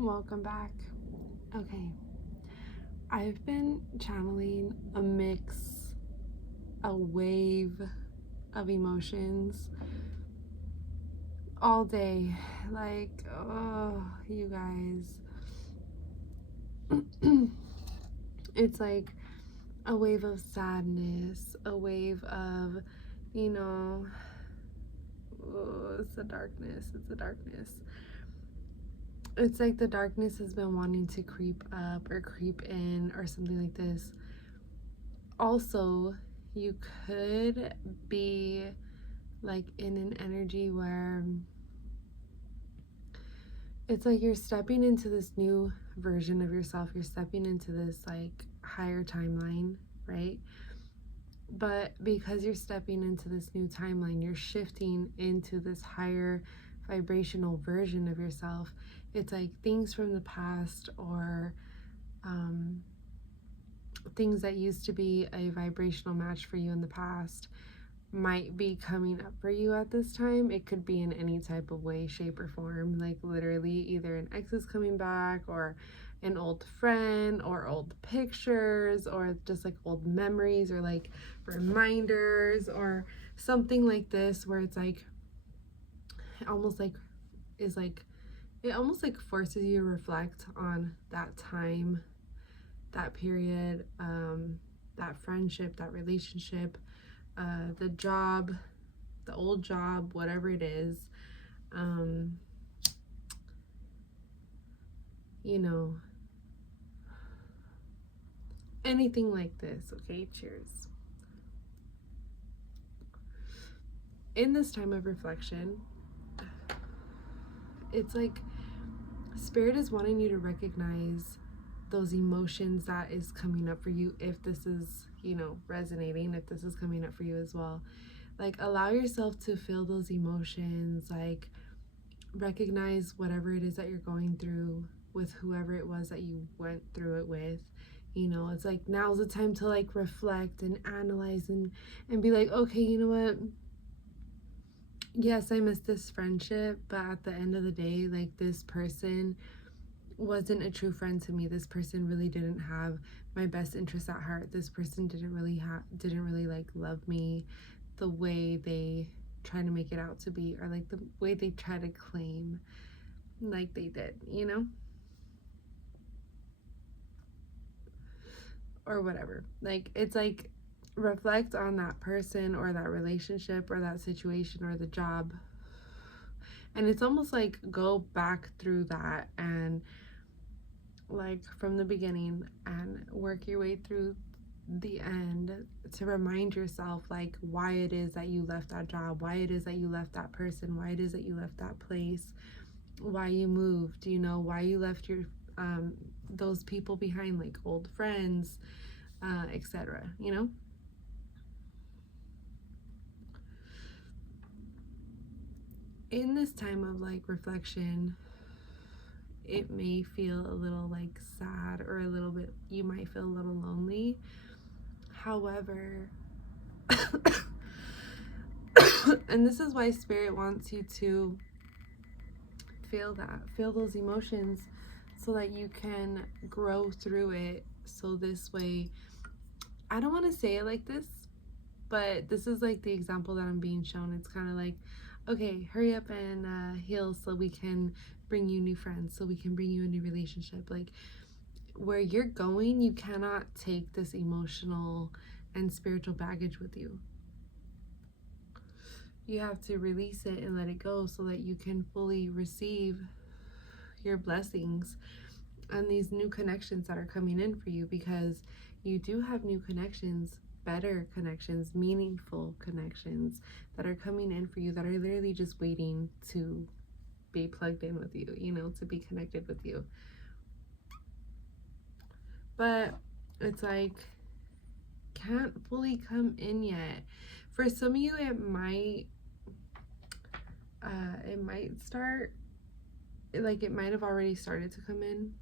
Welcome back. Okay, I've been channeling a wave of emotions all day. Like, oh, you guys. It's like a wave of sadness, a wave of, you know, oh, it's the darkness. It's like the darkness has been wanting to creep up or creep in or something like this. Also, you could be like in an energy where it's like you're stepping into this new version of yourself. You're stepping into this like higher timeline, right? But because you're stepping into this new timeline, you're shifting into this higher vibrational version of yourself. It's like things from the past or things that used to be a vibrational match for you in the past might be coming up for you at this time. It could be in any type of way, shape, or form. Like literally either an ex is coming back or an old friend or old pictures or just like old memories or like reminders or something like this where it's like almost like is like it almost like forces you to reflect on that time, that period, that friendship, that relationship, the job, the old job, whatever it is, you know, anything like this. Okay, cheers. In this time of reflection, it's like Spirit is wanting you to recognize those emotions that is coming up for you. If this is, resonating, if this is coming up for you as well, like allow yourself to feel those emotions, like recognize whatever it is that you're going through with whoever it was that you went through it with. It's like now's the time to like reflect and analyze and be like, okay, you know what, yes, I missed this friendship, but at the end of the day, like this person wasn't a true friend to me. This person really didn't have my best interests at heart. This person didn't really like love me the way they try to make it out to be, or like the way they try to claim like they did, or whatever. Like it's like reflect on that person or that relationship or that situation or the job, and it's almost like go back through that and like from the beginning and work your way through the end to remind yourself like why it is that you left that job, why it is that you left that person, why it is that you left that place, why you moved, why you left your those people behind, like old friends, etc. In this time of like reflection, it may feel a little like sad or a little bit, you might feel a little lonely. However, and this is why Spirit wants you to feel those emotions so that you can grow through it. So this way, I don't want to say it like this, but this is like the example that I'm being shown. It's kind of like, okay, hurry up and heal so we can bring you new friends, so we can bring you a new relationship. Like where you're going, you cannot take this emotional and spiritual baggage with you. You have to release it and let it go so that you can fully receive your blessings and these new connections that are coming in for you, because you do have new connections, better connections, meaningful connections that are coming in for you, that are literally just waiting to be plugged in with you, to be connected with you. But it's like can't fully come in yet. For some of you, it might start, like it might have already started to come in,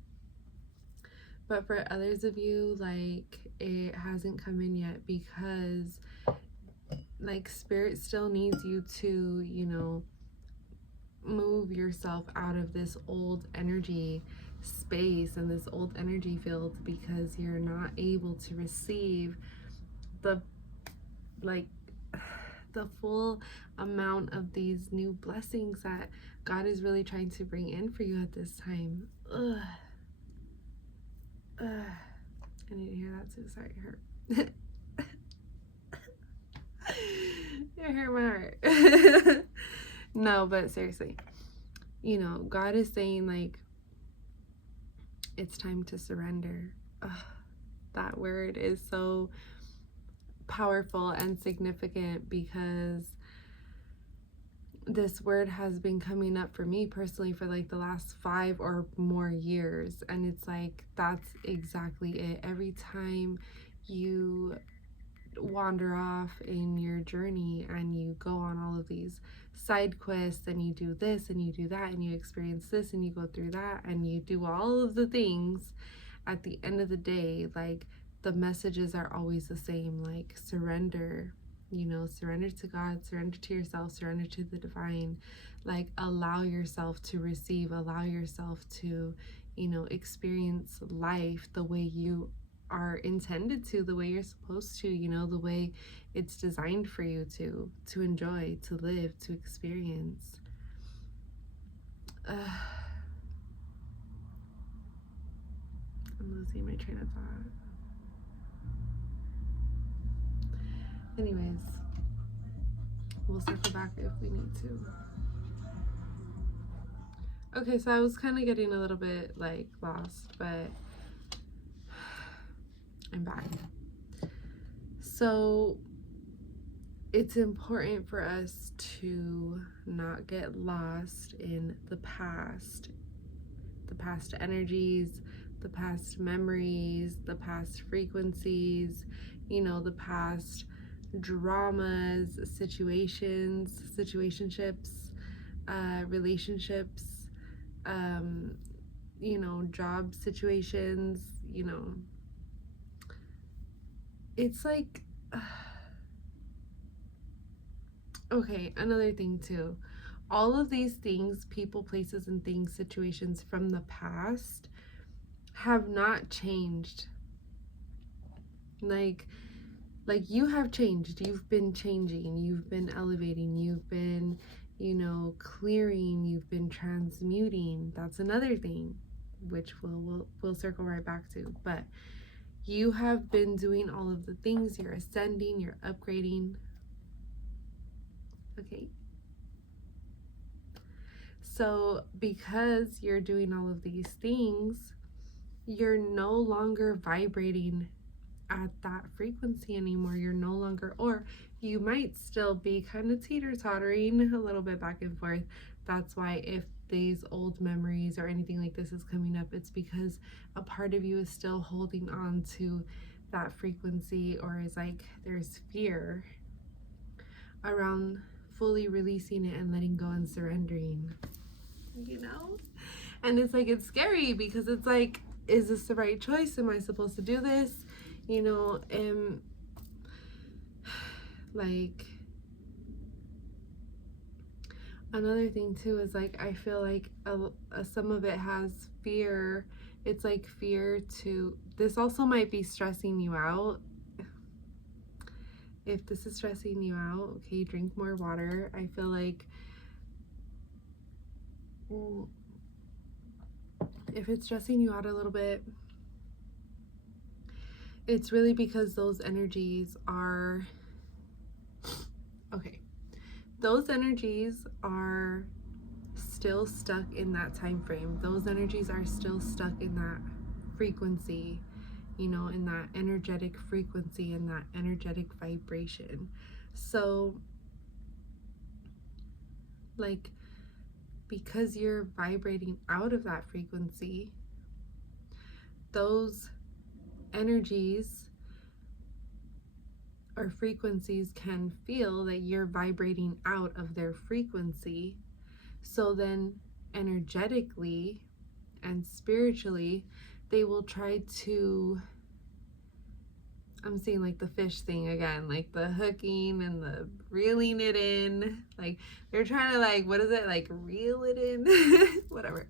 but for others of you, like it hasn't come in yet, because like Spirit still needs you to move yourself out of this old energy space and this old energy field because you're not able to receive the like the full amount of these new blessings that God is really trying to bring in for you at this time. Ugh. I didn't hear that too. Sorry, it hurt. It hurt my heart. No, but seriously, you know, God is saying, like, it's time to surrender. Ugh, that word is so powerful and significant because this word has been coming up for me personally for like the last 5 or more years, and it's like that's exactly it. Every time you wander off in your journey and you go on all of these side quests and you do this and you do that and you experience this and you go through that and you do all of the things, at the end of the day, like, the messages are always the same, like surrender, you know, surrender to God, surrender to yourself, surrender to the divine, like allow yourself to receive, allow yourself to, you know, experience life the way you are intended to, the way you're supposed to, you know, the way it's designed for you to enjoy, to live, to experience. I'm losing my train of thought. Anyways, we'll circle back if we need to. Okay, so I was kind of getting a little bit like lost, but I'm back. So it's important for us to not get lost in the past energies, the past memories, the past frequencies, you know, the past dramas, situationships, relationships, you know, job situations, you know. It's like, okay, another thing too. All of these things, people, places, and things, situations from the past have not changed. Like you have changed. You've been changing. You've been elevating. You've been, you know, clearing. You've been transmuting. That's another thing, which we'll circle right back to. But you have been doing all of the things. You're ascending. You're upgrading. Okay. So because you're doing all of these things, you're no longer vibrating at that frequency anymore. You're no longer, or you might still be kind of teeter-tottering a little bit back and forth. That's why if these old memories or anything like this is coming up, it's because a part of you is still holding on to that frequency, or is like there's fear around fully releasing it and letting go and surrendering, you know. And it's like, it's scary because it's like, is this the right choice? Am I supposed to do this? You know, like, another thing too is like, I feel like some of it has fear. It's like fear to, this also might be stressing you out. If this is stressing you out, okay, drink more water. I feel like if it's stressing you out a little bit, it's really because those energies are, okay, those energies are still stuck in that time frame. Those energies are still stuck in that frequency, you know, in that energetic frequency, in that energetic vibration. So, like, because you're vibrating out of that frequency, those energies or frequencies can feel that you're vibrating out of their frequency. So then energetically and spiritually, they will try to, I'm seeing like the fish thing again, like the hooking and the reeling it in. Like they're trying to, like, what is it? Like reel it in, whatever.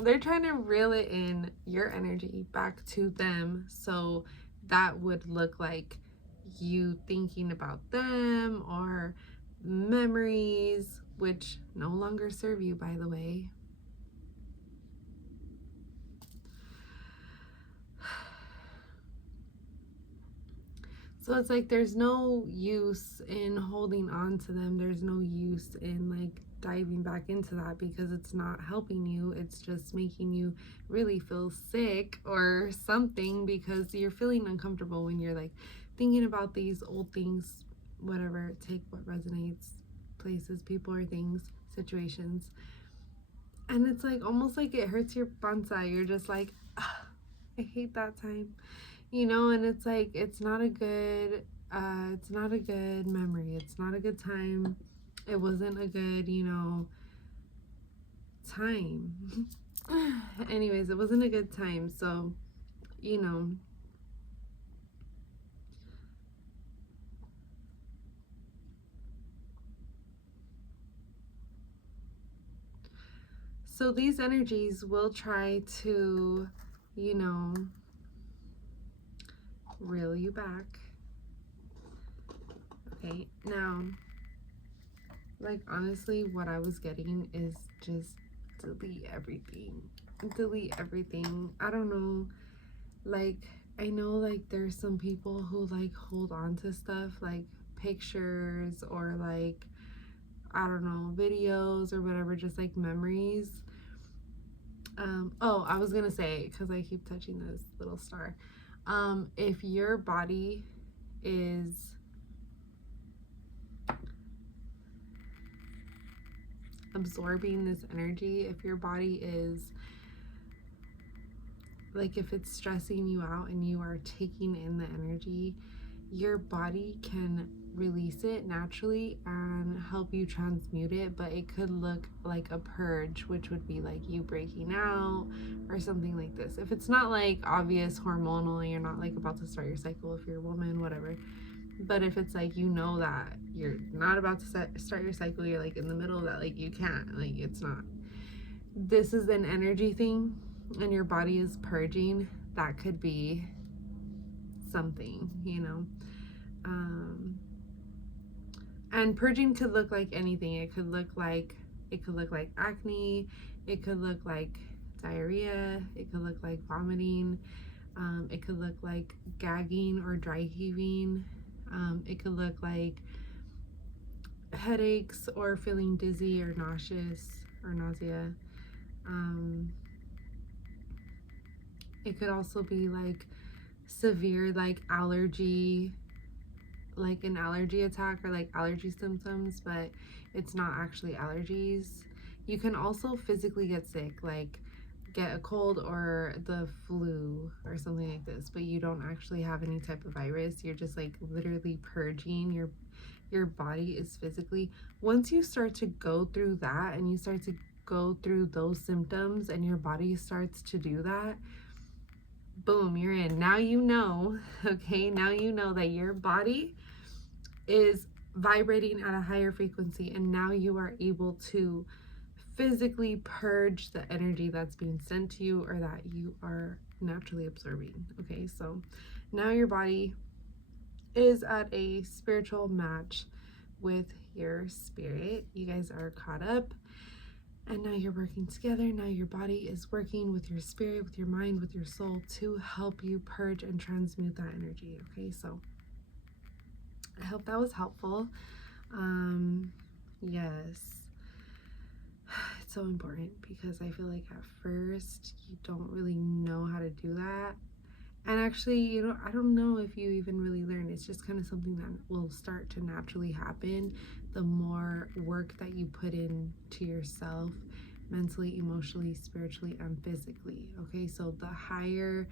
they're trying to reel it in, your energy, back to them. So that would look like you thinking about them or memories, which no longer serve you, by the way. So it's like there's no use in holding on to them. There's no use in like diving back into that because it's not helping you. It's just making you really feel sick or something because you're feeling uncomfortable when you're like thinking about these old things, whatever. Take what resonates, places, people, or things, situations. And it's like almost like it hurts your bonsai. You're just like, ah, I hate that time, you know. And it's like it's not a good memory. It's not a good time. It wasn't a good, you know, time. Anyways, it wasn't a good time. So, you know, so these energies will try to, you know, reel you back. Okay, now, like, honestly, what I was getting is just delete everything. Delete everything. I don't know. Like, I know, like, there's some people who, like, hold on to stuff, like pictures or, like, I don't know, videos or whatever, just, like, memories. Oh, I was gonna say, because I keep touching this little star. If your body is absorbing this energy, if your body is like, if it's stressing you out and you are taking in the energy, your body can release it naturally and help you transmute it. But it could look like a purge, which would be like you breaking out or something like this. If it's not like obvious hormonal and you're not like about to start your cycle, if you're a woman, whatever. But if it's like, you know, that you're not about to start your cycle, you're like in the middle of that, like you can't, like it's not, this is an energy thing and your body is purging, that could be something, you know. And purging could look like anything. It could look like acne, it could look like diarrhea, it could look like vomiting, it could look like gagging or dry heaving, it could look like headaches or feeling dizzy or nauseous or nausea. It could also be like severe, like allergy, like an allergy attack or like allergy symptoms, but it's not actually allergies. You can also physically get sick, like get a cold or the flu or something like this, but you don't actually have any type of virus. You're just like literally purging your body is physically. Once you start to go through that and you start to go through those symptoms and your body starts to do that, boom, you're in. Now you know, okay? Now you know that your body is vibrating at a higher frequency, and now you are able to physically purge the energy that's being sent to you or that you are naturally absorbing. Okay, so now your body is at a spiritual match with your spirit. You guys are caught up, and now you're working together. Now your body is working with your spirit, with your mind, with your soul to help you purge and transmute that energy. Okay, so I hope that was helpful. Yes, it's so important because I feel like at first you don't really know how to do that. And actually, you know, I don't know if you even really learn. It's just kind of something that will start to naturally happen the more work that you put into yourself, mentally, emotionally, spiritually, and physically. Okay, so the higher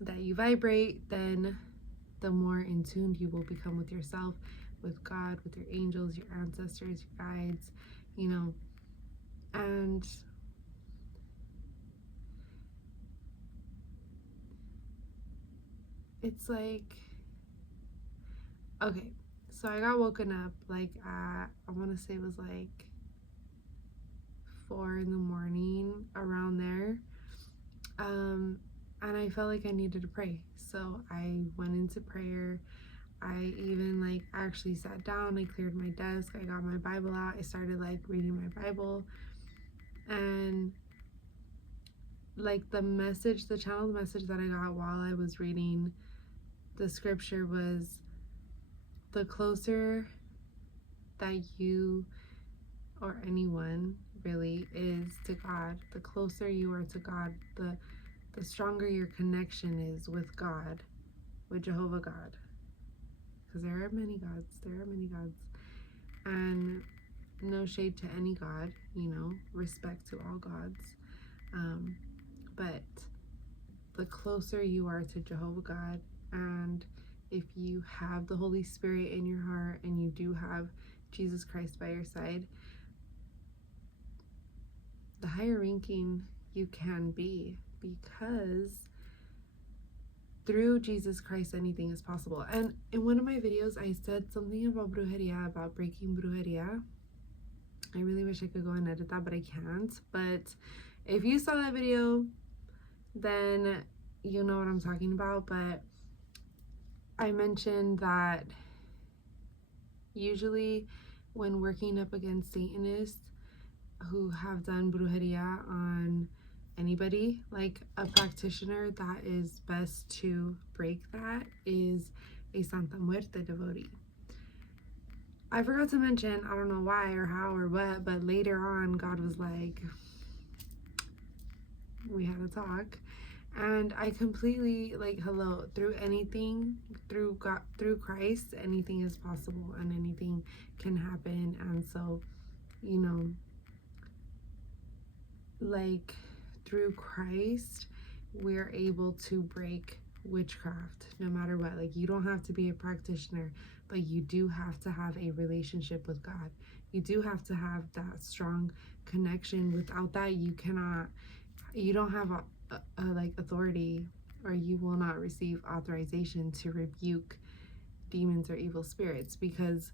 that you vibrate, then the more in tune you will become with yourself, with God, with your angels, your ancestors, your guides, you know. And it's like, okay, so I got woken up like at, I want to say it was like 4 in the morning, around there. And I felt like I needed to pray. So I went into prayer. I even like actually sat down, I cleared my desk, I got my Bible out, I started like reading my Bible. And like the channeled message that I got while I was reading the scripture was, the closer that you or anyone really is to God, the closer you are to God, the stronger your connection is with God, with Jehovah God. Because there are many gods. And no shade to any God, respect to all gods. But the closer you are to Jehovah God, and if you have the Holy Spirit in your heart and you do have Jesus Christ by your side, the higher ranking you can be, because through Jesus Christ anything is possible. And in one of my videos I said something about brujeria, about breaking brujeria. I really wish I could go and edit that, but I can't. But if you saw that video, then you know what I'm talking about. But I mentioned that usually when working up against Satanists who have done brujeria on anybody, like a practitioner, that is best to break that is a Santa Muerte devotee. I forgot to mention, I don't know why or how or what, but later on God was like, we had a talk, and I completely like, hello, through anything, through God, through Christ, anything is possible and anything can happen. And so, like through Christ, we're able to break witchcraft no matter what. Like, you don't have to be a practitioner, but you do have to have a relationship with God. You do have to have that strong connection. Without that, you don't have a like authority, or you will not receive authorization to rebuke demons or evil spirits, because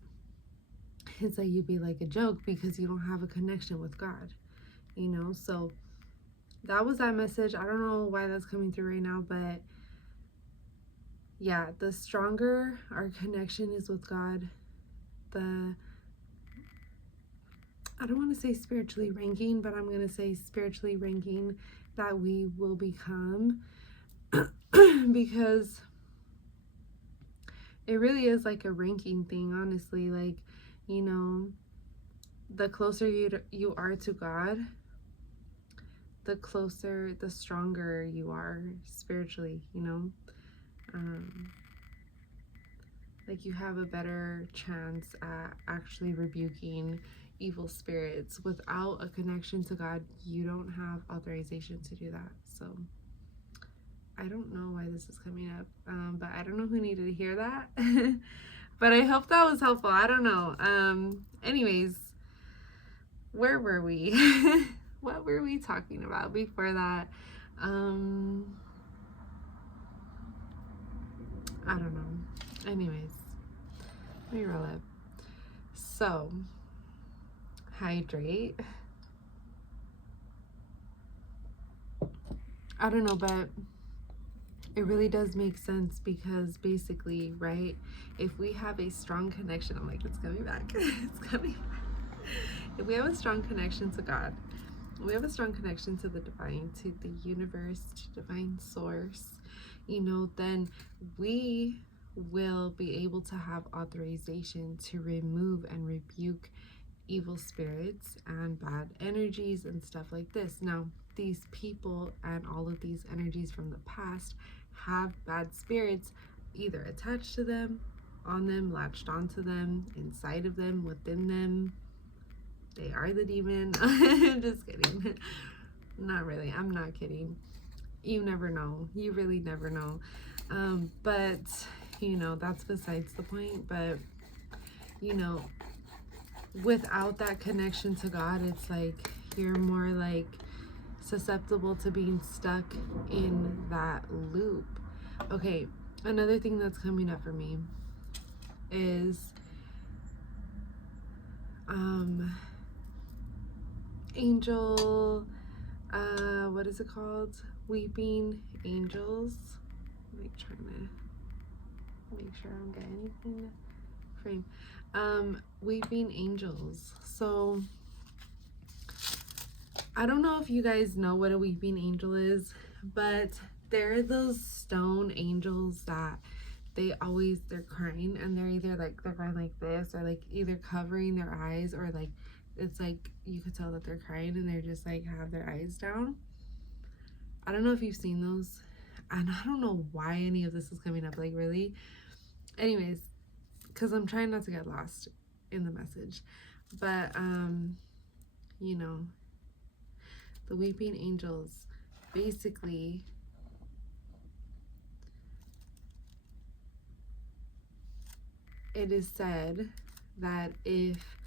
it's like you'd be like a joke because you don't have a connection with God. So that was that message. I don't know why that's coming through right now, but yeah, the stronger our connection is with God, I don't want to say spiritually ranking, but I'm going to say spiritually ranking that we will become, because it really is like a ranking thing, honestly. Like, the closer you are to God, the stronger you are spiritually, like you have a better chance at actually rebuking evil spirits. Without a connection to God, you don't have authorization to do that. So I don't know why this is coming up, but I don't know who needed to hear that. But I hope that was helpful. I don't know. Anyways, where were we? What were we talking about before that? I don't know. Anyways, let me roll up. So, hydrate. I don't know, but it really does make sense, because basically, right, if we have a strong connection, I'm like, it's coming back. It's coming back. If we have a strong connection to God, we have a strong connection to the divine, to the universe, to divine source, then we will be able to have authorization to remove and rebuke evil spirits and bad energies and stuff like this. Now, these people and all of these energies from the past have bad spirits either attached to them, on them, latched onto them, inside of them, within them. They are the demon. Just kidding. Not really. I'm not kidding. You never know. You really never know. But, that's besides the point. But, without that connection to God, it's like you're more like susceptible to being stuck in that loop. Okay, another thing that's coming up for me is angel, what is it called? Weeping angels. I'm like trying to make sure I don't get anything to frame. Weeping angels. So I don't know if you guys know what a weeping angel is, but they're those stone angels that they're crying, and they're either like they're crying like this, or like either covering their eyes, or like it's like you could tell that they're crying and they're just like have their eyes down. I don't know if you've seen those, and I don't know why any of this is coming up, like really. Anyways, because I'm trying not to get lost in the message, but you know, the weeping angels, basically, it is said that if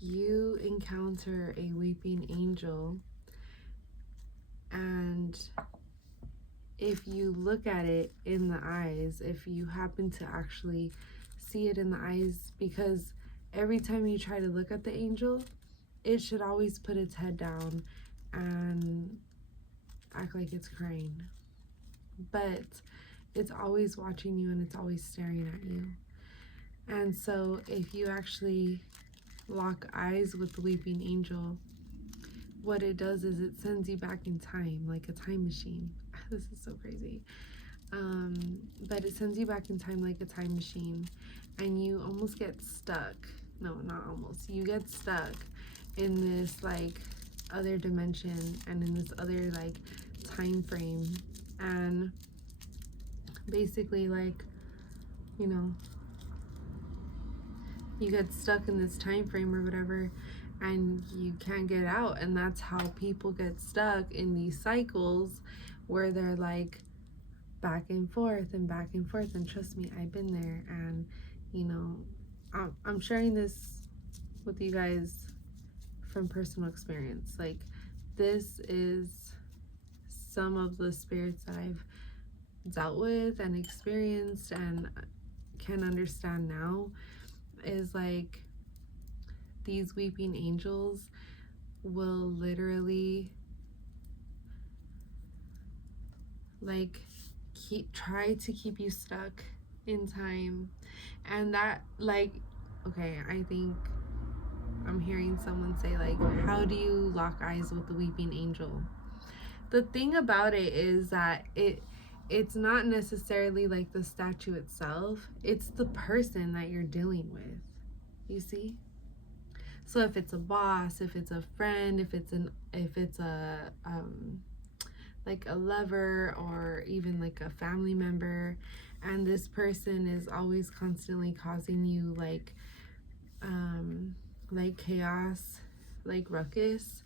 you encounter a weeping angel, and if you look at it in the eyes, if you happen to actually see it in the eyes, because every time you try to look at the angel, it should always put its head down and act like it's crying. But it's always watching you and it's always staring at you. And so if you actually lock eyes with the weeping angel, what it does is it sends you back in time, like a time machine. This is so crazy. But it sends you back in time like a time machine, and you almost get stuck. No, not almost. You get stuck in this like other dimension and in this other like time frame, and basically like, you know, you get stuck in this time frame or whatever, and you can't get out. And that's how people get stuck in these cycles where they're like back and forth and back and forth. And trust me, I've been there. And you know, I'm sharing this with you guys from personal experience. Like, this is some of the spirits that I've dealt with and experienced and can understand now, is like these weeping angels will literally like try to keep you stuck in time. And that, like, okay, I think I'm hearing someone say like, how do you lock eyes with the weeping angel? The thing about it is that it's not necessarily like the statue itself, it's the person that you're dealing with, you see? So if it's a boss, if it's a friend, if it's a like a lover, or even like a family member, and this person is always constantly causing you like chaos, like ruckus,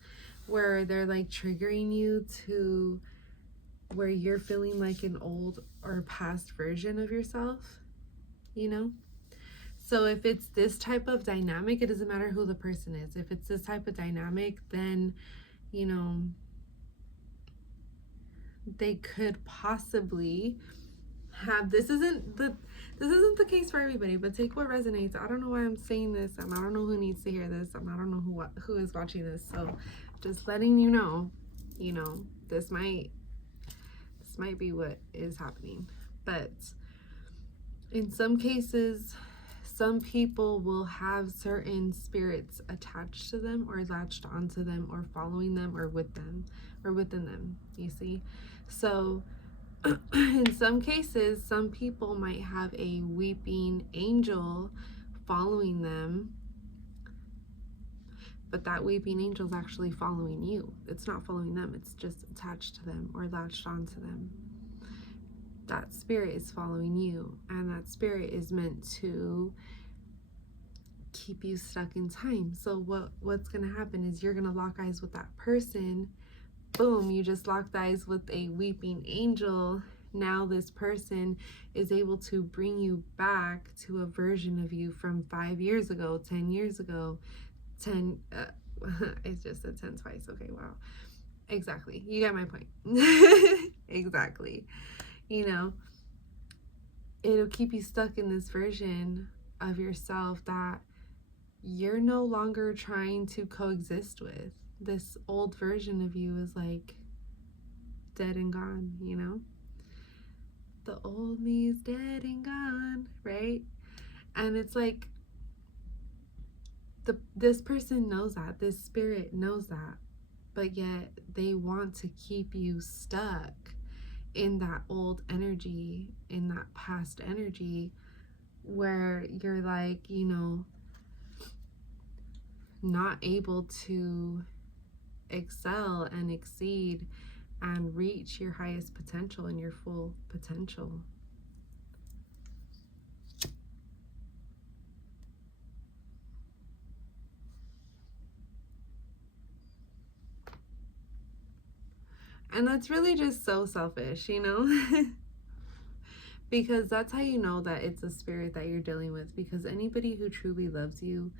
where they're like triggering you to where you're feeling like an old or past version of yourself, you know? So if it's this type of dynamic, it doesn't matter who the person is. If it's this type of dynamic, then, you know, they could possibly have, this isn't the case for everybody, but take what resonates. I don't know why I'm saying this, and I don't know who needs to hear this, and I don't know who is watching this. So just letting you know, this might be what is happening. But in some cases, some people will have certain spirits attached to them, or latched onto them, or following them, or with them, or within them, you see? So in some cases, some people might have a weeping angel following them, but that weeping angel is actually following you. It's not following them, it's just attached to them or latched onto them. That spirit is following you, and that spirit is meant to keep you stuck in time. So what's going to happen is you're going to lock eyes with that person. Boom, you just locked eyes with a weeping angel. Now this person is able to bring you back to a version of you from 5 years ago, 10 years ago, I just said 10 twice. Okay, wow. Exactly. You got my point. Exactly. You know, it'll keep you stuck in this version of yourself that you're no longer trying to coexist with. This old version of you is like, dead and gone, you know? The old me is dead and gone, right? And it's like, this person knows that, this spirit knows that, but yet they want to keep you stuck in that old energy, in that past energy, where you're like, you know, not able to excel and exceed and reach your highest potential and your full potential. And that's really just so selfish, you know? Because that's how you know that it's a spirit that you're dealing with. Because anybody who truly loves you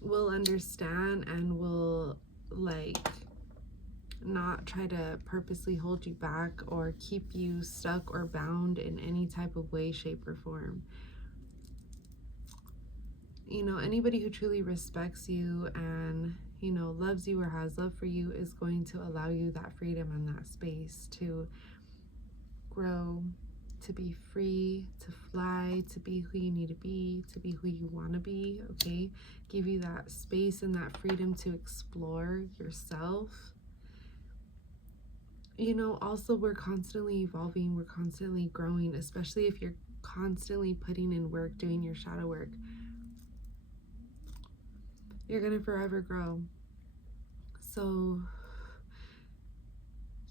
will understand and will, like, not try to purposely hold you back or keep you stuck or bound in any type of way, shape, or form. You know, anybody who truly respects you and, you know, loves you or has love for you is going to allow you that freedom and that space to grow, to be free, to fly, to be who you need to be who you want to be, okay? Give you that space and that freedom to explore yourself. You know, also, we're constantly evolving, we're constantly growing, especially if you're constantly putting in work, doing your shadow work. You're gonna forever grow. So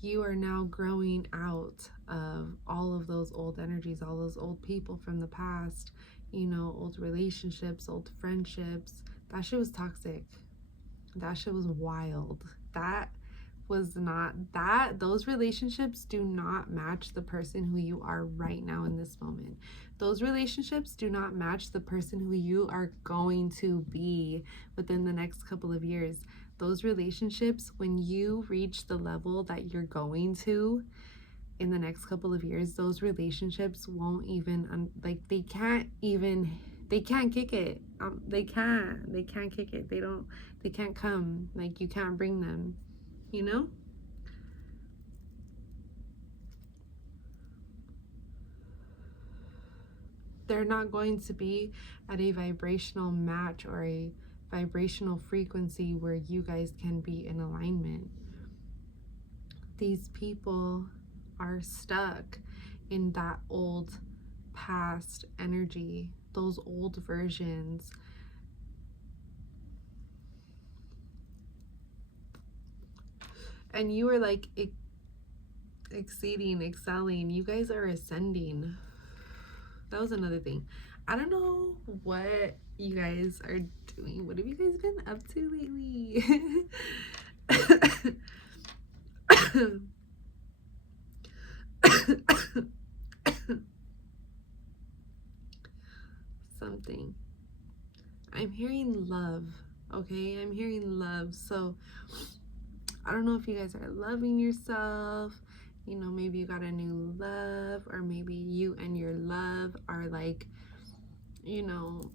you are now growing out of all of those old energies, all those old people from the past, you know, old relationships, old friendships. That shit was toxic. That shit was wild. That was not that. Those relationships do not match the person who you are right now in this moment. Those relationships do not match the person who you are going to be within the next couple of years. Those relationships, when you reach the level that you're going to in the next couple of years, those relationships won't even they can't kick it. They can't kick it. They can't come. Like, you can't bring them, you know? They're not going to be at a vibrational match or a vibrational frequency where you guys can be in alignment. These people are stuck in that old past energy, those old versions. And you are like exceeding, excelling. You guys are ascending. That was another thing. I don't know what you guys are doing. What have you guys been up to lately? Something. I'm hearing love, okay? I'm hearing love. So I don't know if you guys are loving yourself. You know, maybe you got a new love, or maybe you and your love are like, you know,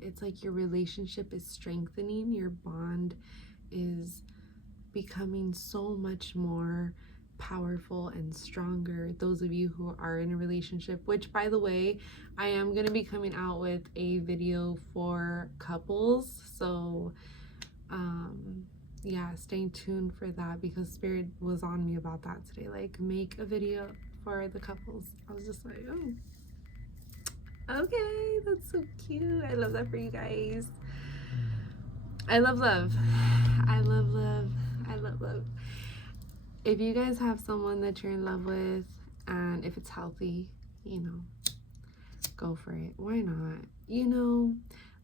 it's like your relationship is strengthening, your bond is becoming so much more powerful and stronger. Those of you who are in a relationship, which, by the way, I am going to be coming out with a video for couples, so yeah, stay tuned for that, because Spirit was on me about that today, like, make a video for the couples. I was just like, oh, okay, that's so cute. I love that for you guys. I love love. I love love. I love love. If you guys have someone that you're in love with, and if it's healthy, you know, go for it. Why not? You know,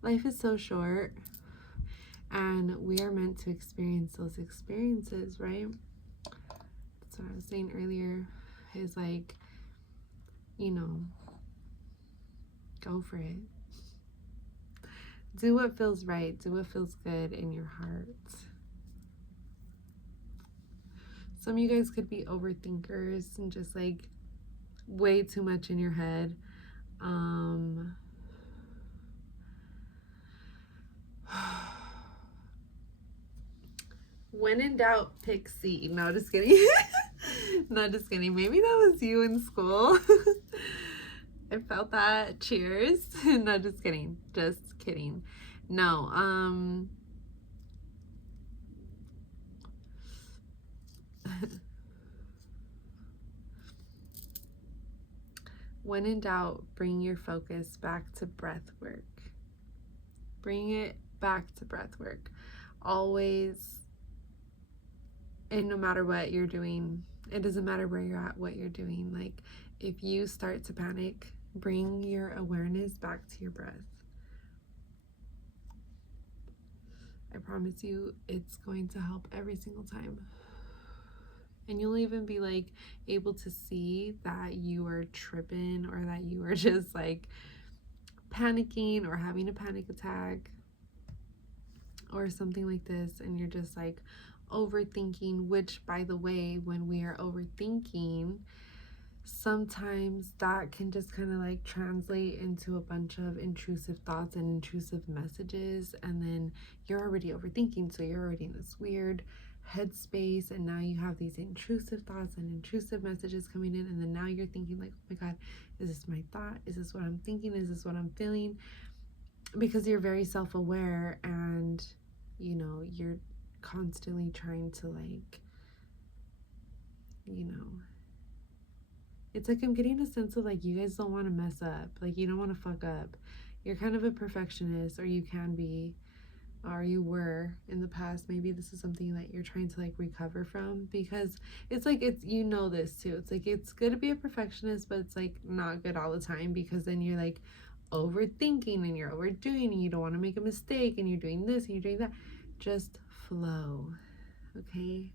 life is so short, and we are meant to experience those experiences, right? That's what I was saying earlier, is like, you know, go for it. Do what feels right. Do what feels good in your heart. Some of you guys could be overthinkers and just like way too much in your head. When in doubt, pick C. No, just kidding. Not just kidding. Maybe that was you in school. I felt that. Cheers. Not just kidding. Just kidding. No, when in doubt, bring your focus back to breath work. Bring it back to breath work. Always, and no matter what you're doing, it doesn't matter where you're at, what you're doing. Like, if you start to panic, bring your awareness back to your breath. I promise you, it's going to help every single time. And you'll even be like able to see that you are tripping or that you are just like panicking or having a panic attack or something like this, and you're just like overthinking, which, by the way, when we are overthinking, sometimes that can just kind of like translate into a bunch of intrusive thoughts and intrusive messages, and then you're already overthinking, so you're already in this weird headspace, and now you have these intrusive thoughts and intrusive messages coming in, and then now you're thinking like, oh my god, is this my thought? Is this what I'm thinking? Is this what I'm feeling? Because you're very self-aware, and you know, you're constantly trying to like, you know, it's like I'm getting a sense of like you guys don't want to mess up, like you don't want to fuck up. You're kind of a perfectionist, or you can be, or you were in the past. Maybe this is something that you're trying to like recover from, because it's like, it's, you know, this too, it's like it's good to be a perfectionist, but it's like not good all the time, because then you're like overthinking and you're overdoing and you don't want to make a mistake and you're doing this and you're doing that. Just flow, okay?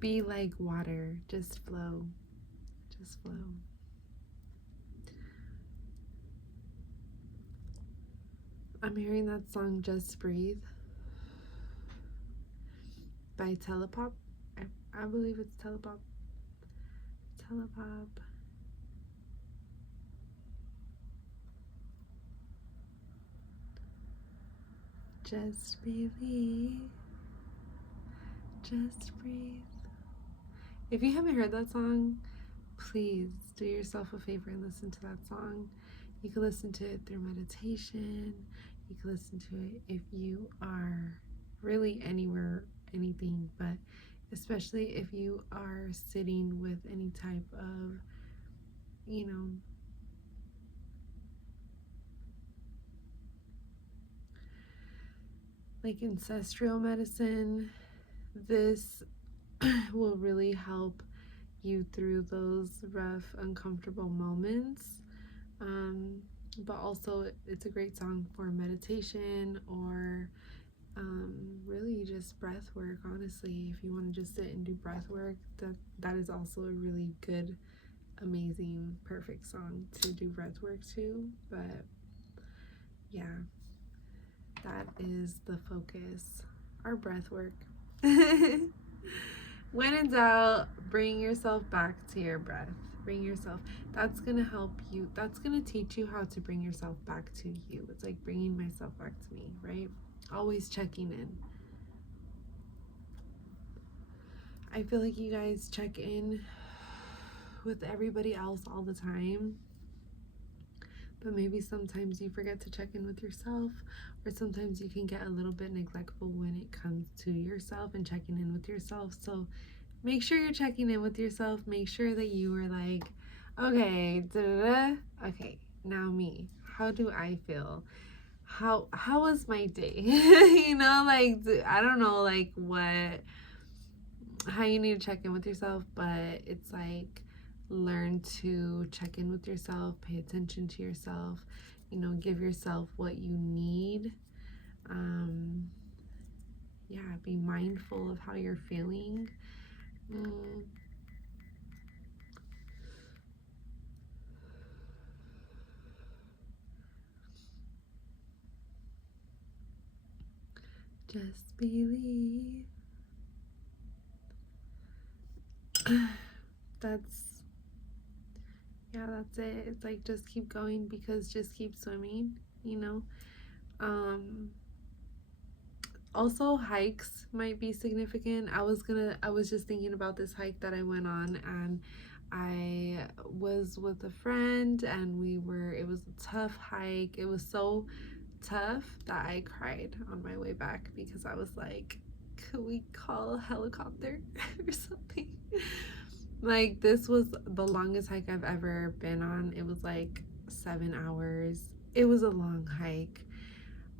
Be like water, just flow, just flow. I'm hearing that song Just Breathe by Telepop. I believe it's Telepop. Telepop. Just believe. Just breathe. If you haven't heard that song, please do yourself a favor and listen to that song. You can listen to it through meditation. You can listen to it if you are really anywhere, anything, but especially if you are sitting with any type of, you know, like ancestral medicine. This will really help you through those rough, uncomfortable moments. But also, it's a great song for meditation, or really just breath work. Honestly, if you want to just sit and do breath work, that is also a really good, amazing, perfect song to do breath work to. But yeah, that is the focus, our breath work. When in doubt, bring yourself back to your breath. Bring yourself. That's going to help you. That's going to teach you how to bring yourself back to you. It's like bringing myself back to me, right? Always checking in. I feel like you guys check in with everybody else all the time, but maybe sometimes you forget to check in with yourself, or sometimes you can get a little bit neglectful when it comes to yourself and checking in with yourself. So make sure you're checking in with yourself. Make sure that you are like, okay, okay, now me. How do I feel? How was my day? You know, like, I don't know, like how you need to check in with yourself, but it's like, learn to check in with yourself, pay attention to yourself, you know, give yourself what you need. Yeah, be mindful of how you're feeling. Just believe. That's it. It's like, just keep going, because just keep swimming, you know. Also, hikes might be significant. I was just thinking about this hike that I went on, and I was with a friend, and it was a tough hike. It was so tough that I cried on my way back because I was like, could we call a helicopter or something? Like, this was the longest hike I've ever been on. It was like 7 hours. It was a long hike.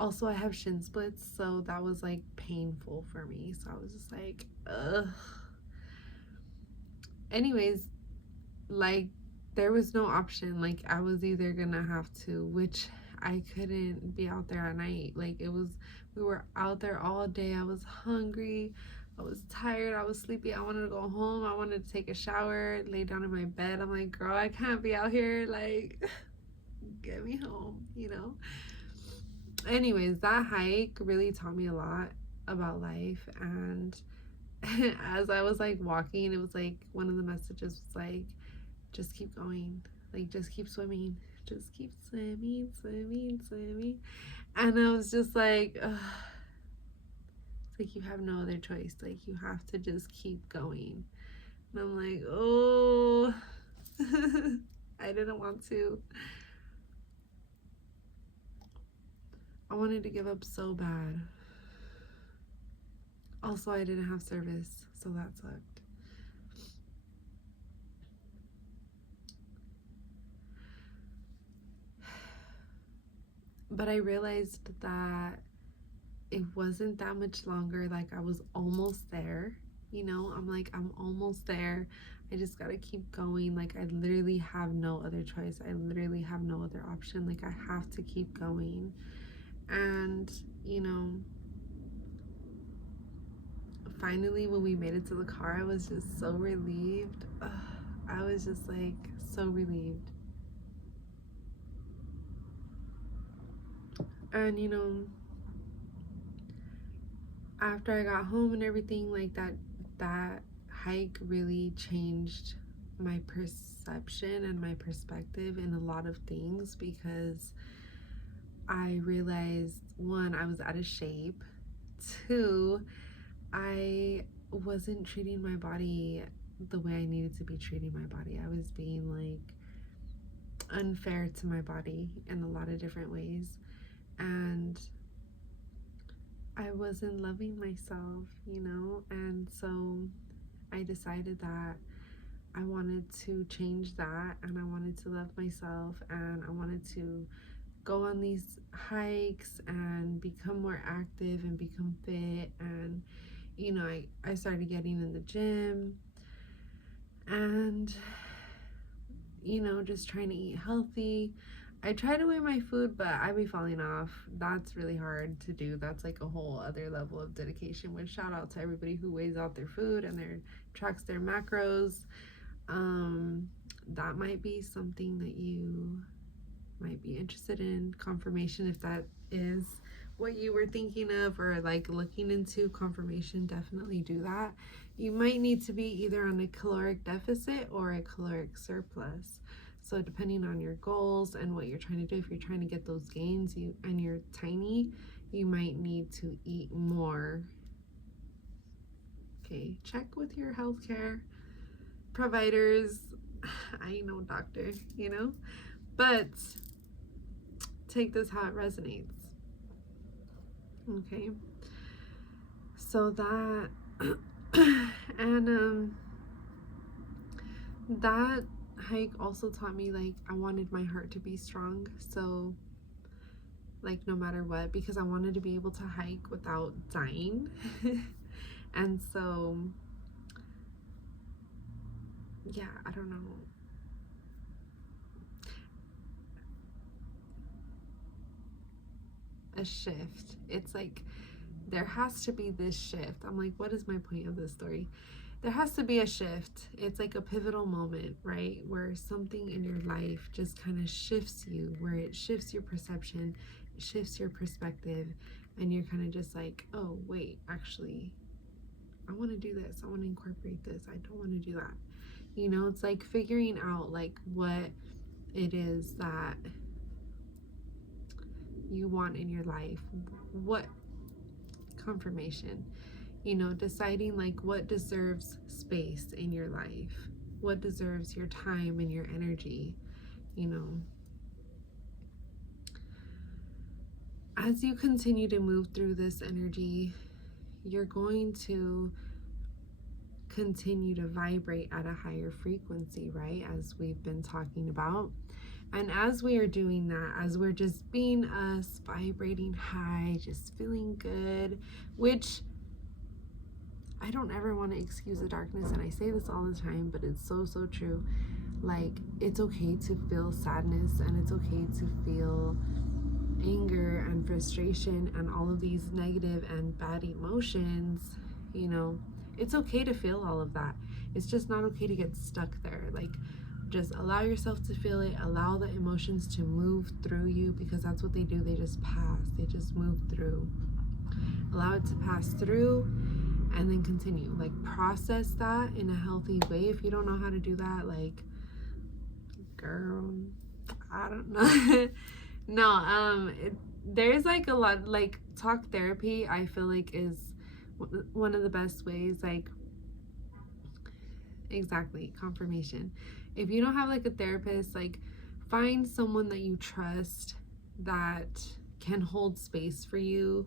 Also, I have shin splits, so that was like painful for me. So I was just like, ugh. Anyways, like, there was no option. Like, I was either gonna have to, which I couldn't be out there at night. Like, we were out there all day. I was hungry. I was tired. I was sleepy. I wanted to go home. I wanted to take a shower, lay down in my bed. I'm like, girl, I can't be out here. Like, get me home, you know? Anyways, that hike really taught me a lot about life. And as I was like walking, it was like one of the messages was like, just keep going, like just keep swimming, just keep swimming, swimming, swimming. And I was just like, ugh. It's like you have no other choice, like you have to just keep going. And I'm like, oh. I didn't want to. I wanted to give up so bad. Also, I didn't have service, so that sucked. But I realized that it wasn't that much longer. Like, I was almost there, you know? I'm like, I'm almost there. I just gotta keep going. Like, I literally have no other choice. I literally have no other option. Like, I have to keep going. And, you know, finally, when we made it to the car, I was just so relieved. Ugh, I was just like so relieved. And, you know, after I got home and everything, like that hike really changed my perception and my perspective in a lot of things, because I realized, one, I was out of shape. Two, I wasn't treating my body the way I needed to be treating my body. I was being like unfair to my body in a lot of different ways. And I wasn't loving myself, you know? And so I decided that I wanted to change that, and I wanted to love myself, and I wanted to go on these hikes and become more active and become fit. And, you know, I started getting in the gym and, you know, just trying to eat healthy. I try to weigh my food, but I be falling off. That's really hard to do. That's like a whole other level of dedication. Which, shout out to everybody who weighs out their food and tracks their macros. That might be something that you might be interested in. Confirmation, if that is what you were thinking of or like looking into, confirmation, definitely do that. You might need to be either on a caloric deficit or a caloric surplus. So depending on your goals and what you're trying to do, if you're trying to get those gains and you're tiny, you might need to eat more. Okay, check with your healthcare providers. I ain't no doctor, you know, but take this how it resonates. Okay, so that and that hike also taught me, like, I wanted my heart to be strong, so like no matter what, because I wanted to be able to hike without dying. And so yeah, I don't know, a shift. It's like there has to be this shift. I'm like, what is my point of this story? There has to be a shift. It's like a pivotal moment, right? Where something in your life just kind of shifts you, where it shifts your perception, it shifts your perspective, and you're kind of just like, oh, wait, actually, I want to do this. I want to incorporate this. I don't want to do that. You know, it's like figuring out like what it is that you want in your life. What confirmation, you know, deciding like what deserves space in your life, what deserves your time and your energy, you know. As you continue to move through this energy, you're going to continue to vibrate at a higher frequency, right? As we've been talking about. And as we are doing that, as we're just being us, vibrating high, just feeling good, which I don't ever want to excuse the darkness, and I say this all the time, but it's so, so true. Like, it's okay to feel sadness, and it's okay to feel anger and frustration and all of these negative and bad emotions, you know. It's okay to feel all of that. It's just not okay to get stuck there. Like, just allow yourself to feel it, allow the emotions to move through you, because that's what they do. They just pass, they just move through. Allow it to pass through and then continue. Like, process that in a healthy way. If you don't know how to do that, like, girl, I don't know. No, there's like a lot, like talk therapy, I feel like is one of the best ways. Like, exactly, confirmation. If you don't have like a therapist, like find someone that you trust, that can hold space for you,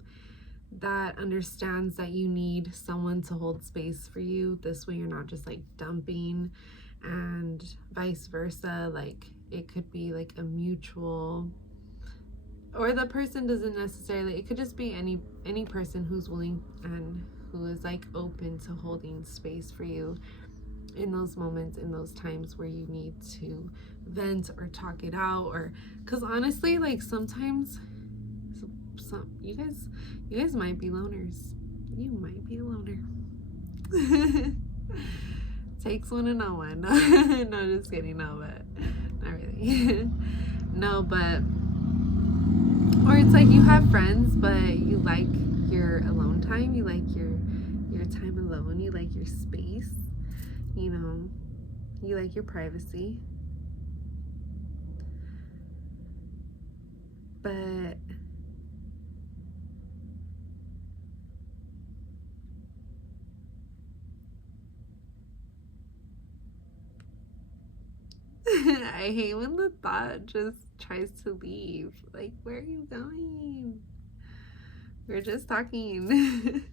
that understands that you need someone to hold space for you. This way you're not just like dumping, and vice versa. Like, it could be like a mutual, or the person doesn't necessarily, it could just be any person who's willing and who is like open to holding space for you in those moments, in those times where you need to vent or talk it out. Or because honestly, like, sometimes some you guys might be loners. You might be a loner. Takes one to know one. No, just kidding. No, but not really. No, but, or it's like you have friends, but you like your alone time, you like your time alone, you like your space, you know, you like your privacy. But I hate when the thought just tries to leave. Like, where are you going? We're just talking.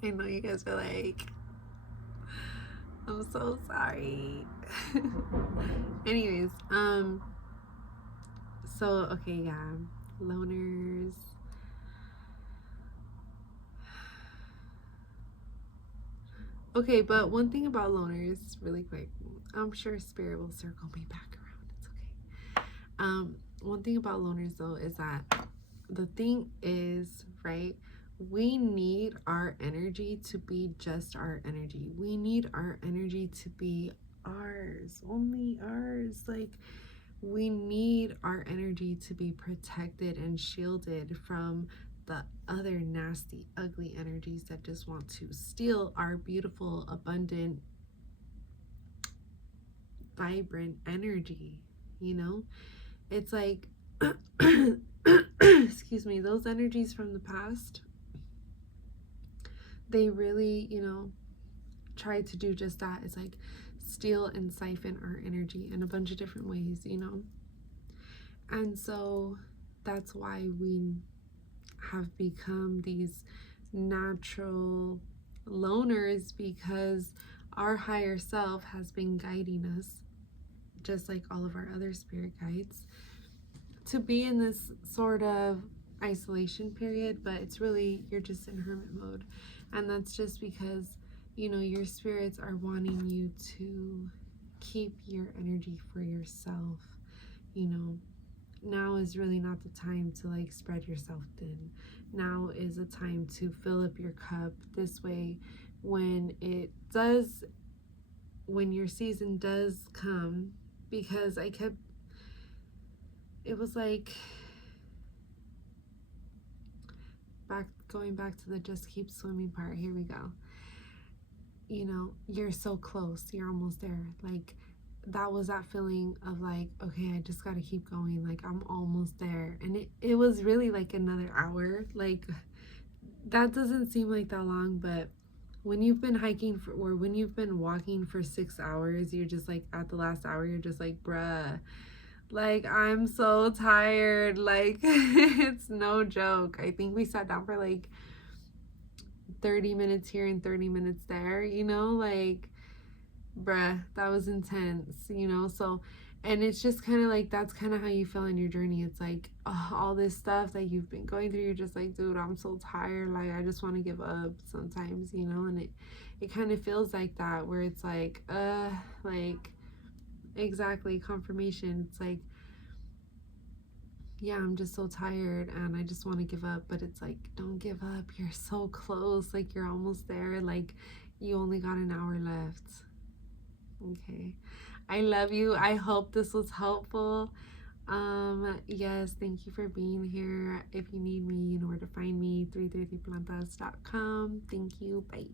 I know you guys are like, I'm so sorry. Anyways, so okay, yeah, loners. Okay, but one thing about loners, really quick, I'm sure spirit will circle me back around. It's okay. One thing about loners though is that the thing is, right, we need our energy to be just our energy. We need our energy to be ours, only ours. Like, we need our energy to be protected and shielded from the other nasty, ugly energies that just want to steal our beautiful, abundant, vibrant energy. You know, it's like, excuse me, those energies from the past, they really, you know, try to do just that. It's like steal and siphon our energy in a bunch of different ways, you know. And so that's why we have become these natural loners, because our higher self has been guiding us, just like all of our other spirit guides, to be in this sort of isolation period. But it's really, you're just in hermit mode, and that's just because, you know, your spirits are wanting you to keep your energy for yourself. You know, now is really not the time to like spread yourself thin. Now is a time to fill up your cup. This way, when your season does come, because it was like, going back to the just keep swimming part. Here we go. You know, you're so close, you're almost there. Like, that was that feeling of like, okay, I just gotta keep going, like I'm almost there. And it was really like another hour. Like that doesn't seem like that long, but when you've been hiking for, or when you've been walking for 6 hours, you're just like at the last hour, you're just like, bruh, like I'm so tired. Like it's no joke. I think we sat down for like 30 minutes here and 30 minutes there, you know, like bruh, that was intense, you know. So, and it's just kind of like that's kind of how you feel in your journey. It's like all this stuff that you've been going through, you're just like, dude, I'm so tired, like I just want to give up sometimes, you know. And it kind of feels like that, where it's like exactly, confirmation. It's like, yeah, I'm just so tired and I just want to give up. But it's like, don't give up, you're so close, like you're almost there, like you only got an hour left. Okay. I love you. I hope this was helpful. Yes, thank you for being here. If you need me, you know where to find me, 330plantas.com. Thank you. Bye.